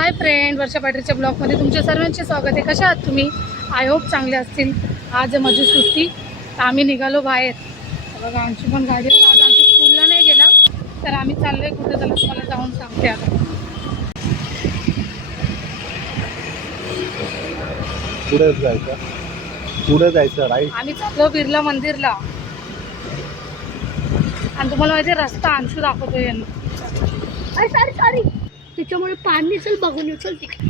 Hi friend, वर्षा पाटीलच्या ब्लॉगमध्ये तुमच्या सर्वांचे स्वागत आहे. कशा आहात तुम्ही? आय होप चांगले असतील. आज माझी सुट्टी, तर आम्ही निघालो बाहेर. बघा आमची पण गाडी, आज आमच्या स्कूलला नाही गेला, तर आम्ही चाललो आहे कुठे. चला तुम्हाला जाऊन सांगते. आता पुढे जायचं राईट. आम्ही चाललो बिर्ला मंदिरला, आणि तुम्हाला माहिती आहे रस्ता अंशू दाखवतो यांना. सॉरी त्याच्यामुळे पाणी चल बघून चल तिकडे.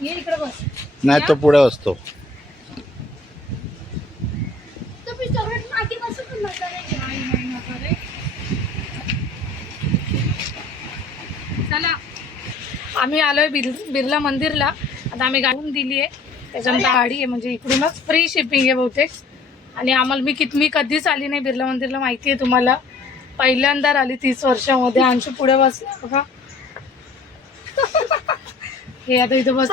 ये इकडे बस. नाही तो पुढे असतो. चला आम्ही आलोय बिर्ला मंदिरला. आता आम्ही गाडून दिली आहे, त्याच्यानंतर गाडी आहे, म्हणजे इकडूनच फ्री शिपिंग आहे बहुतेक. आणि आम्हाला मी कधीच आली नाही बिर्ला मंदिरला, माहिती आहे तुम्हाला. पहिल्यांदा आली 30 वर्षामध्ये. अंशू पुढे बसला बघा. हे आता इथं बस.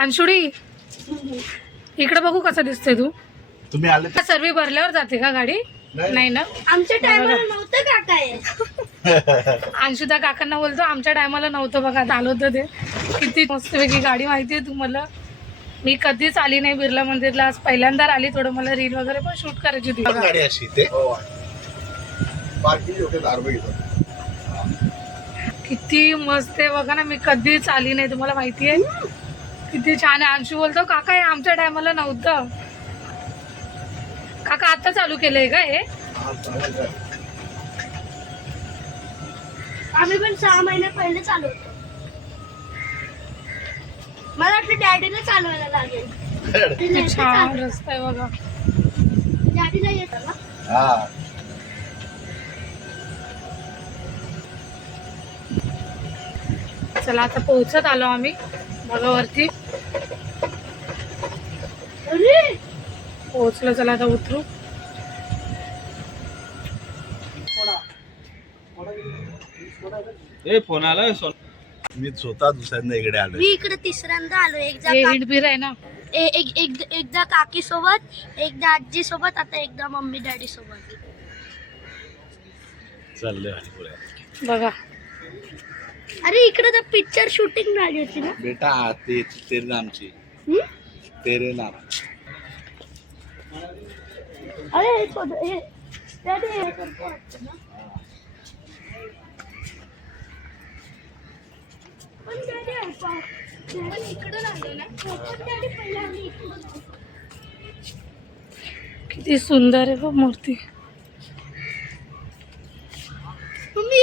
अंशुडी इकडे बघू कसं दिसते तू. तुम्ही आले सर्वे भरल्यावर जाते का गाडी? नाही ना, आमच्या टायमाला नव्हतं का काय. अंशू त्या काकांना बोलतो आमच्या टायमाला नव्हतं बघा. आलो होतं ते. किती मस्तपैकी गाडी, माहिती आहे तुम्हाला. मी कधीच आली नाही बिर्ला मंदिरला, आज पहिल्यांदा आली. थोडं मला रील वगैरे पण शूट करायची होती. गाडी अशी ते किती मस्त आहे बघा ना. मी कधीच आली नाही, तुम्हाला माहिती आहे. किती छान आहे. अंशू बोलतो काका हे आमच्या टायमाला नव्हतं. काका आता चालू केलंय का हे? आम्ही पण 6 महिने पहिले चालू होतो. मला वाटलं डॅडीला चालवायला लागेल. किती छान रस्ता आहे बघा. डॅडीला येतं ना. हा चला आता पोहोचत आलो आम्ही बघा वरती. अरे पोहोचलो. चला आता उतरू. फोन आला. मी स्वतः दुसऱ्यांदा इकडे आलो. मी इकडे तिसऱ्यांदा आलो. हे हिंडबीर आहे ना. एकदा काकी सोबत, एकदा आजी सोबत, आता एकदा मम्मी डॅडी सोबत चालले बघा. अरे इकडे तर पिक्चर शूटिंग झाली होती ना बेटा. ते तेरे नामची तेरे नाम. अरे हे डॅडी हे करतो वाटतं ना. पण डॅडी इकडं आलो ना. पण डॅडी पहिला आम्ही इकडं. किती सुंदर आहे मूर्ती. मम्मी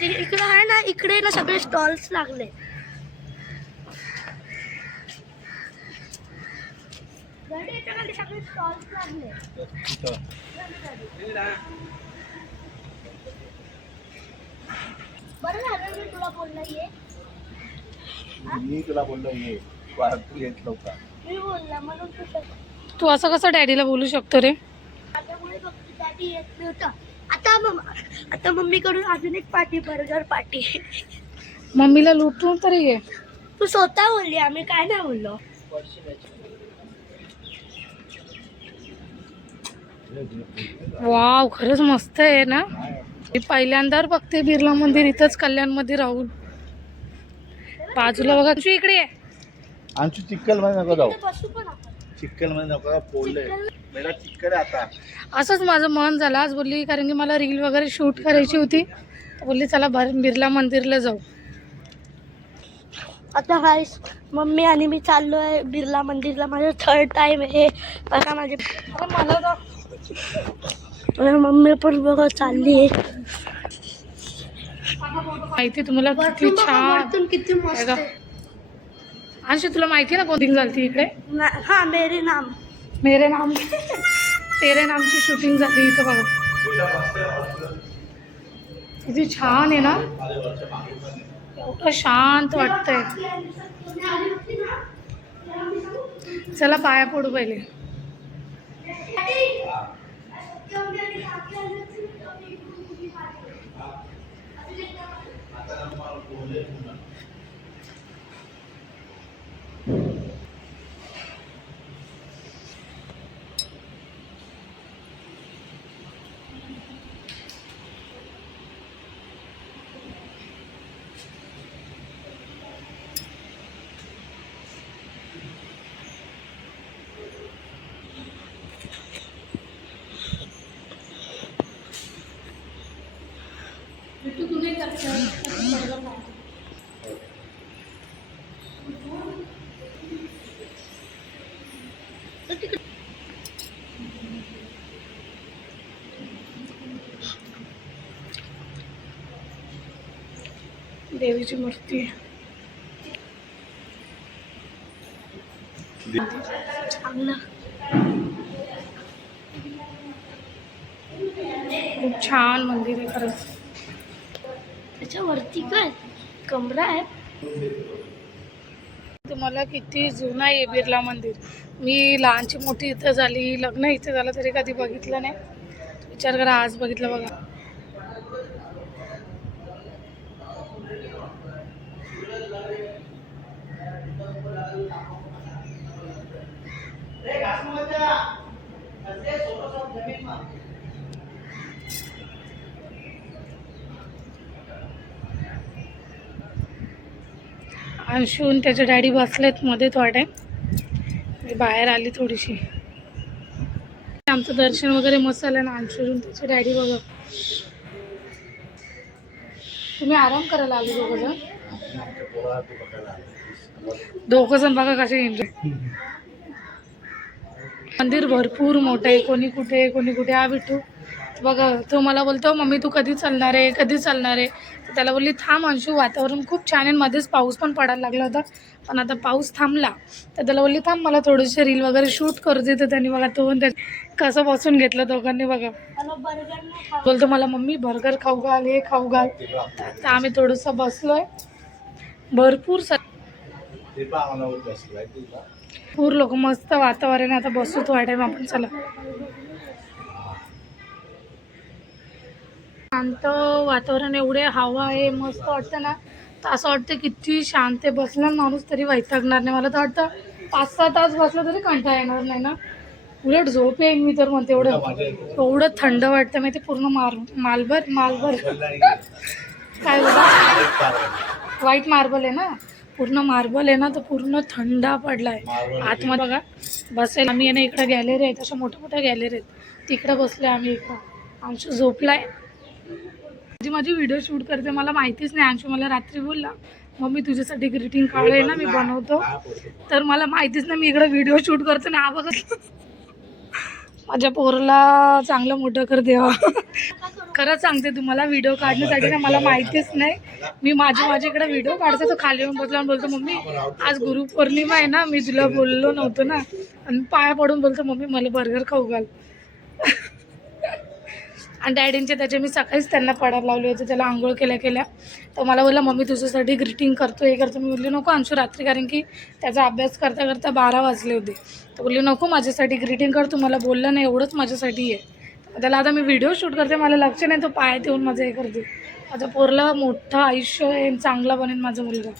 इकडं आहे ना, इकडे ना सगळे स्टॉल्स लागले. डॅडी याच्याकडे सगळे स्टॉल्स लागले. बरं झालं मी तुला बोलला ये. मी तुला बोललो ये तू येत नव्हता. मी बोलला म्हणून तू असं कसं डॅडीला बोलू शकतो रे? त्यामुळे फक्त डॅडी येत नव्हतं. आता मम्मीकडून अजून एक पार्टी, बर्गर पार्टी. मम्मीला लुटून तरी ये. तू स्वतः बोलली, आम्ही काय नाही बोललो. वाव, खरंच मस्त आहे ना. मी पहिल्यांदा बघते बिर्ला मंदिर इथंच कल्याणमध्ये राहून. बाजूला बघा. तू इकडे ये. आमची चिक्कल मध्ये नको जाऊ. इकडे बसू पण आपण. चिक्कल मध्ये नको. पोळले मेरा चिक्कल आहे आता. असंच माझं मन झालं आज. बोलली कारण की मला रील वगैरे शूट करायची होती, तर बोलली चला बिर्ला मंदिरला जाऊ. आता हाय मम्मी आणि मी चाललो आहे बिर्ला मंदिरला. माझं 3rd टाइम आहे बघा. माझे मला मम्मी पण बघा चालली आहे. माहिती तुम्हाला किती छान. किती मस्त आहे. अंशू तुला माहिती ना कोणती झाली इकडे? हा मेरे नाम तेरे नामची शूटिंग झाली इथं बघा. किती छान आहे ना. एवढं शांत वाटतंय. चला पाया पडू पहिले. तू नाही बर्गर खातो. देवीची मूर्ती आहे. चांगलं. खूप छान मंदिर आहे खरंच. त्याच्यावरती काय कमरा आहे. तुम्हाला किती जुनं आहे बिर्ला मंदिर. मी लहानची मोठी इथं झाली, लग्न इथे झालं तरी कधी बघितलं नाही. विचार करा आज बघितलं बघा. अंशून त्याचे डॅडी बसलेत मध्ये थोडे. मी बाहेर आली थोडीशी. आमचं दर्शन वगैरे मस्त झालं ना. अंशून त्याचे डॅडी बघा. तुम्ही आराम करायला आले दोघं जण बघा कसे एन्जॉय. मंदिर भरपूर मोठं आहे. कोणी कुठे कोणी कुठे. हा विठू बघा, तो मला बोलतो मम्मी तू कधी चालणार आहे कधी चालणार आहे. तर त्याला बोलली थांब अंशू, वातावरण खूप छान आहे. मध्येच पाऊस पण पडायला लागला होता, पण आता पाऊस थांबला. तर त्याला बोलली थांब मला थोडेसे रील वगैरे शूट करू दे. तर त्यांनी बघा तो कसं बसून घेतलं दोघांनी बघा. बोलतो मला मम्मी बर्गर खाऊ घाल, हे खाऊ घाल. तर आम्ही थोडंसं बसलोय. भरपूर भरपूर लोक. मस्त वातावरण आहे. आता बसू थोडा टाइम आपण. चला शांत वातावरण, एवढे हवा आहे मस्त वाटतं ना. तर असं वाटतं किती शांत आहे. बसला माणूस तरी वैतागणार नाही. मला तर वाटतं 5-6 तास बसलं तरी कंटाळा येणार नाही ना. उलट झोप येईल मी तर म्हणते. एवढं थंड वाटतं माहिती. पूर्ण मार्बल काय बोला, व्हाईट मार्बल आहे ना. पूर्ण मार्बल आहे ना. तर पूर्ण थंड पडलाय आतमध्ये बघा. बसेल आम्ही ना. इकडं गॅलरी आहे, तशा मोठ्या मोठ्या गॅलरी आहेत. तिकडं बसलोय आम्ही. इकडं अंशू झोपलाय. माझी व्हिडिओ शूट करते. मला माहितीच नाही. अंशू मला रात्री बोलला मम्मी तुझ्यासाठी ग्रीटिंग कार्ड आहे ना मी बनवतो. तर मला माहितीच नाही मी इकडे व्हिडिओ शूट करते ना. बघत माझ्या पोरला चांगलं मोठं कर देवा. खरंच सांगते तुम्हाला, व्हिडिओ काढण्यासाठी ना मला माहितीच नाही. मी माझ्याकडे व्हिडिओ काढते. तो खाली येऊन बसला आणि बोलतो मम्मी आज गुरुपौर्णिमा आहे ना, मी तुला बोललो नव्हतो ना. आणि पाया पडून बोलतो मम्मी मला बर्गर खाऊ घाल. आणि डॅडींचे त्याचे मी सकाळीच त्यांना पडायला लावले होते. त्याला आंघोळ केल्या तर मला बोलला मम्मी तुझ्यासाठी ग्रीटिंग करतो हे करतो. मी बोलली नको अंशू रात्री, कारण की त्याचा अभ्यास करता करता 12 वाजले होते. तर बोलली नको माझ्यासाठी ग्रीटिंग कर, तू मला बोलला नाही एवढंच माझ्यासाठी आहे. त्याला आता मी व्हिडिओ शूट करते, मला लक्ष नाही. तो पायात येऊन माझं हे करते. माझ्या पोरला मोठं आयुष्य आहे, चांगला बनेल माझा मुलगा.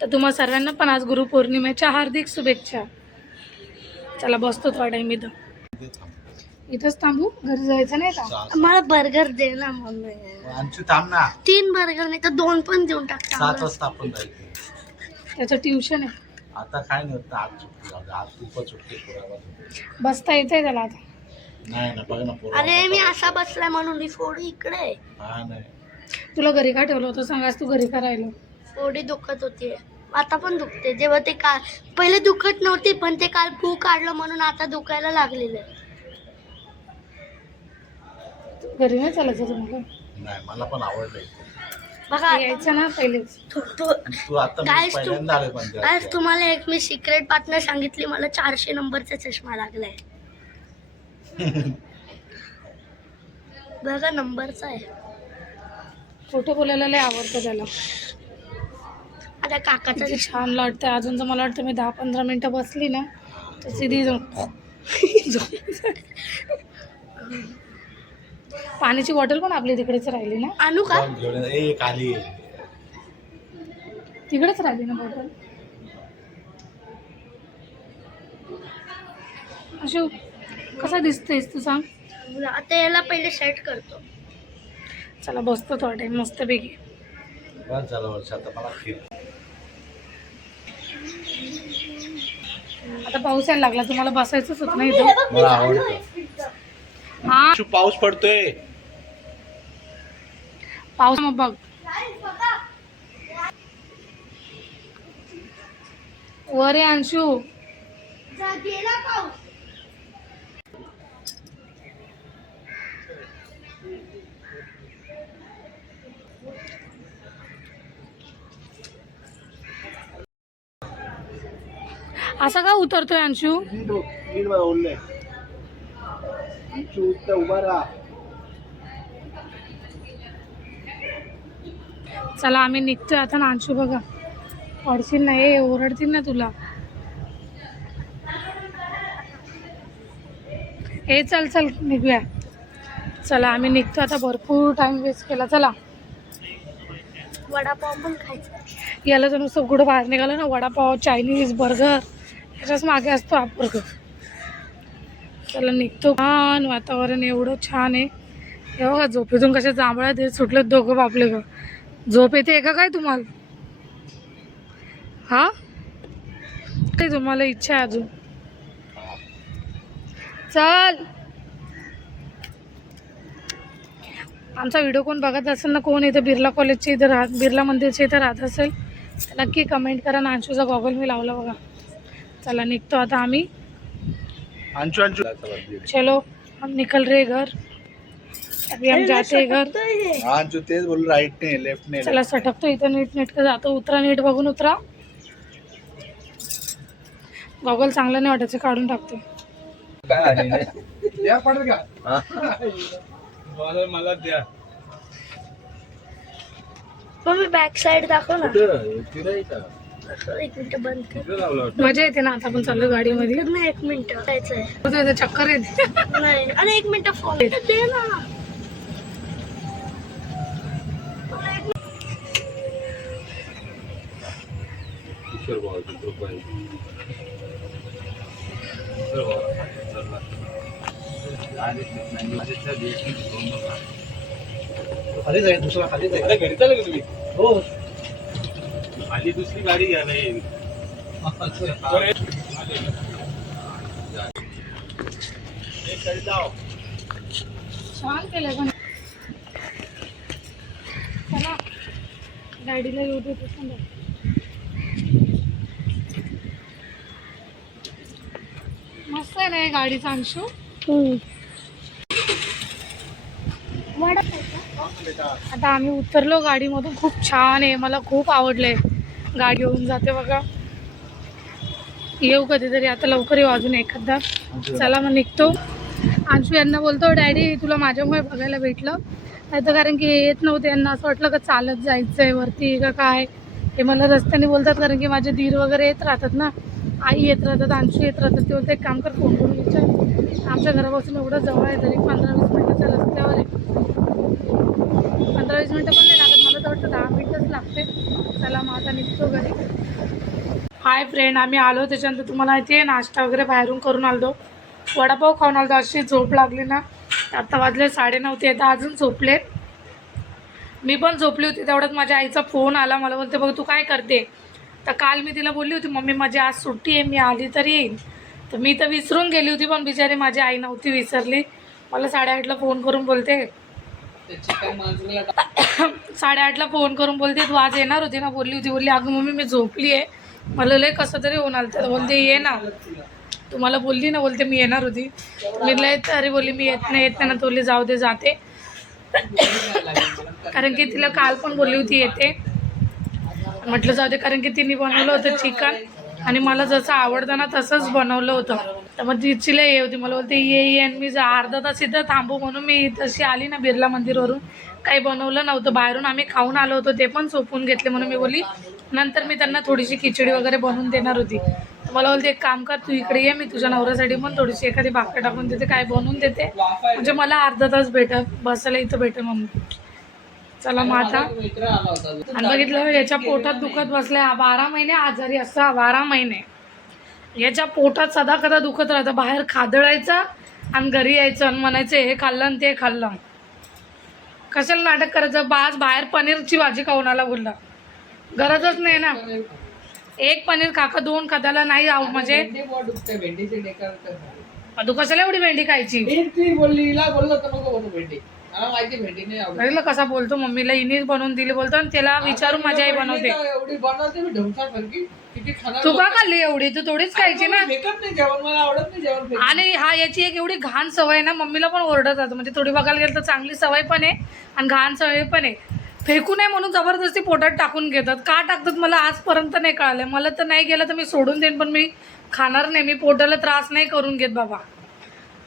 तर तुम्हा सर्वांना पण आज गुरुपौर्णिमेच्या हार्दिक शुभेच्छा. चला बसतो थोडा टाईम इथं. इथंच थांबू, घरी जायचं नाही का? मला बर्गर दे ना मम्मी. आमची थांब ना. 3 बर्गर नाही तर 2 पण देऊन टाक. 7 वाजता आपण जायचं. त्याचं ट्युशन आहे. आता काय नाही होतं. आज सुट्टी जाऊ दे. आज खूपच सुट्टी पोरामध्ये. बसता येतंय त्याला आता. नाही ना बघ ना पोरा. अरे मी असा बसलाय म्हणून मी फोडी इकडे. हा नाही तुला घरी का ठेवलं होतं सांग. आज तू घरी का राहिलो? फोडी दुखत होती, आता पण दुखते. जेव्हा ते काल पहिले दुखत नव्हती, पण ते काल पू काढलं म्हणून आता दुखायला लागलेलं आहे. घरी नाही चालायचं तुम्हाला? नाही मला पण आवडलंय. बघा यायचं ना पहिलेच. तू आता मी पहिल्यांदा आले पण आज तुम्हाला एक मी सिक्रेट बातमी सांगितली. मला 400 नंबरचा चष्मा लागलाय. बघा नंबरचा आहे. फोटो बोलायला लय आवडतं त्याला. आता काकाचा किती छान वाटतं. अजून तर मला वाटतं मी 10-15 मिनटं बसली ना तर सीधी पाण्याची बॉटल पण आपली तिकडेच राहिली ना. आणू का? एक आली तिकडेच राहिली ना बॉटल. अशो कसा दिसतेस तू सांग. आता याला पहिले सेट करतो. चला बसतो थोडा टाइम मस्तपैकी. बस झालं वर्ष. आता मला आता पाऊस यायला लागला. तुम्हाला बसायचंच होतं ना इथं. मला आवडतं. हा पाऊस पडतोय. पाऊस मग बघ वर आहे अंशू. गेला पाऊस. असा का उतरतोय अंशू? बोलले उभा राहा. चला आम्ही निघतोय आता ना. अंशू बघा पडशील नाही, ओरडतील ना तुला. हे चल चल निघूया. चला आम्ही निघतो आता. भरपूर टाइम वेस्ट केला. चला वडापाव पण खायचा. याला जर नुसतं कुठं बाहेर निघालं ना, वडापाव, चायनीज, बर्गर याच्याच मागे असतो हा बर्गर. चला निघतो. छान वातावरण एवढं छान आहे. हे बघा झोपेतून कशा जांभळ्या देत सुटले दोघं बापले ग. झोप येते का काय तुम्हाला? हा काही तुम्हाला इच्छा आहे अजून? चल. आमचा व्हिडिओ कोण बघत असेल ना, कोण इथं बिर्ला कॉलेजच्या इथं राहत, बिर्ला मंदिरच्या इथं राहत असेल नक्की कमेंट करा ना. अंशूचा गॉगल मी लावला बघा. चला निघतो आता आम्ही. अंशू अंशू चलो हम निकल रहे घर. अभी हम जाते घर. अंशू तेच बोल, राईट ने लेफ्ट ने. चला सटकतो इथं. नीट नेटकं जातो. उतरा, नीट बघून उतरा. गॉगल चांगला नाही वाटायचं, काढून टाकते. मला द्या. मग मी बॅक साईड दाखव ना. एक मिनिट बंद कर. मजा येते ना. आता आपण चाललो गाडीमध्ये. नाही, एक मिनिट जायचंय. चक्कर येते. नाही, आणि एक मिनिट फोन दे ना. खाली जाईल दुसरा. खाली जाईल. घरी चालले का तुम्ही? हो. खाली दुसरी गाडी घ्या. नाही छान केलंय पण. चला गाडीला येऊ दे. मस्त आहे ना हे गाडीचा अंशू. आता आम्ही उतरलो गाडीमधून. खूप छान आहे, मला खूप आवडलंय. गाडी होऊन जाते बघा. येऊ कधीतरी आता, लवकर येऊ अजून एखादा. चला मग निघतो. अंशू यांना बोलतो डॅडी तुला माझ्यामुळे बघायला भेटलं, नाही तर कारण की येत नव्हते. यांना असं वाटलं का चालत जायचं आहे वरती का काय. हे मला रस्त्याने बोलतात कारण की माझे दीर वगैरे येत राहतात ना, आई येत राहतात, अंशू येत राहतात. ते बोलते एक काम कर, फोन करून विचार. आमच्या घरापासून एवढं जवळ आहे, तरी 15-20 मिनिटाच्या रस्त्यावर आहे. 15-20 मिनिटं पण नाही लागत, मला तर वाटतं 10 मिनिटच लागते. चला मग आता निघतो घरी. हाय फ्रेंड, आम्ही आलो. त्याच्यानंतर तुम्हाला माहिती आहे नाश्ता वगैरे बाहेरून करून आलो. वडापाव खाऊन आलो. अशी झोप लागली ना. आता वाजले 9:30 ते. आता अजून झोपले. मी पण झोपली होती. तेवढ्यात माझ्या आईचा फोन आला. मला बोलते बघ तू काय करते. तर काल मी तिला बोलली होती मम्मी माझी आज सुट्टी आहे, मी आली तर येईन. तर मी तर विसरून गेली होती, पण बिचारी माझी आई नव्हती विसरली. मला 8:30ला फोन करून बोलते 8:30ला फोन करून बोलते तू आज येणार होती ना. बोलली होती. बोलली अगं मम्मी मी झोपली आहे, मला लय कसं तरी होऊन आलं. तर बोलते ये ना, तुम्हाला बोलली ना. बोलते मी येणार होती. मी लय तरी बोलली मी येत नाही ना. तोली जाऊ दे जाते. कारण की तिला काल पण बोलली होती येते, म्हटलं जाऊ दे. कारण की तिने बनवलं होतं चिकन आणि मला जसं आवडतं ना तसंच बनवलं होतं. तर मग तिची लय ये होती. मला बोलते ये आणि मी अर्धा तास इथं थांबू म्हणून मी तशी आली ना बिर्ला मंदिरवरून. काही बनवलं नव्हतं, बाहेरून आम्ही खाऊन आलो होतो, ते पण सोपून घेतले. म्हणून मी बोलली नंतर मी त्यांना थोडीशी खिचडी वगैरे बनवून देणार होती. तर मला बोलते एक काम कर तू इकडे ये, मी तुझ्या नवऱ्यासाठी पण थोडीशी एखादी भाकर टाकून देते, काय बनवून देते, म्हणजे मला अर्धा तास बसायला इथं भेटेल म्हणून. चला मग आता. आणि बघितलं याच्या पोटात दुखत बसलाय. 12 महिने आजारी असा. 12 महिने याच्या पोटात सदा कदा दुखत राहतं. बाहेर खादळायचं आणि घरी यायचं आणि म्हणायचं हे खाल्लं आणि ते खाल्लं. कशाला नाटक करायचं. बाहेर पनीरची भाजी खाऊन आला बोलला. गरजच नाही ना. एक पनीर काका 2 खाद्याला नाही आव म्हणजे तू कशाला एवढी भेंडी खायची. बोलली नको भेंडी मला माहिती भेंडी नाही आवडत. बघितलं कसा बोलतो, मम्मीला इनीच बनवून दिली बोलतो आणि त्याला विचारून माझी आई बनवते. एवढी बनवते मी ढोसासारखी. किती खाणार तू का खाल्ली एवढी? तू थोडीच खायची ना. फेकत नाही जेवण, मला आवडत नाही जेवण फेकणं. आणि हा याची एक एवढी घाण सवय ना, मम्मीला पण ओरडत राहतो. म्हणजे थोडी बघायला गेलं तर चांगली सवय पण आहे आणि घाण सवय पण आहे. फेकू नये म्हणून जबरदस्ती पोटात टाकून घेतात. का टाकतात मला आजपर्यंत नाही कळालं. मला तर नाही गेलं तर मी सोडून देईन, पण मी खाणार नाही. मी पोटाला त्रास नाही करून घेत बाबा.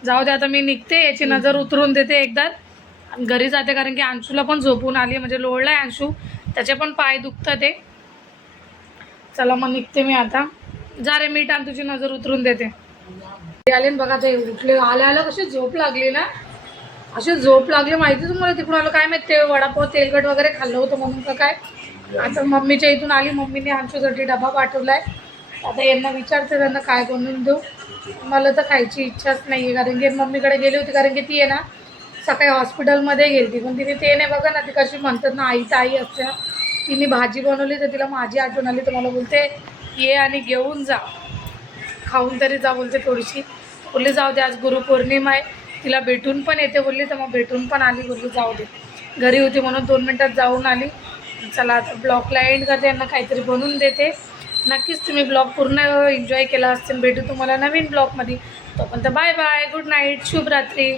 जाऊ दे, आता मी निघते, याची नजर उतरून देते एकदा आणि घरी जाते. कारण की अंशूला पण झोपून आली, म्हणजे लोळलाय अंशू, त्याचे पण पाय दुखतात ते. चला मग निघते मी आता. जा रे मीठ आण, तुझी नजर उतरून देते. आले ना बघा, ते उठले, आल्या कशी झोप लागली ना, अशी झोप लागली माहिती तुम्हाला. तिकडून आलं काय माहिती, ते वडापाव तेलकट वगैरे खाल्लं होतं म्हणून का काय. आता मम्मीच्या इथून आली, मम्मीने अंशूसाठी डबा पाठवलाय. आता यांना विचारते त्यांना काय बनवून देऊ. मला तर खायची इच्छाच नाही आहे, कारण की मम्मीकडे गेली होती. कारण की ती आहे ना सकाळी हॉस्पिटलमध्ये गेली, पण तिने ते नाही बघा ना, ती कशी म्हणतात ना आई तर आई असते ना. तिने भाजी बनवली तर तिला माझी आठवण आली, तर मला बोलते ये आणि घेऊन जा, खाऊन तरी जा बोलते थोडीशी. बोलली जाऊ दे, आज गुरुपौर्णिमा आहे, तिला भेटून पण येते बोलली, तर मग भेटून पण आली. बोलली जाऊ दे, घरी होती म्हणून 2 मिनटात जाऊन आली. चला आता ब्लॉगला एंड करते, यांना काहीतरी बनवून देते. नक्कीच तुम्ही ब्लॉग पूर्ण एन्जॉय केला असेल. भेटू तुम्हाला नवीन ब्लॉगमध्ये. तोपर्यंत बाय बाय, गुड नाईट, शुभरात्री.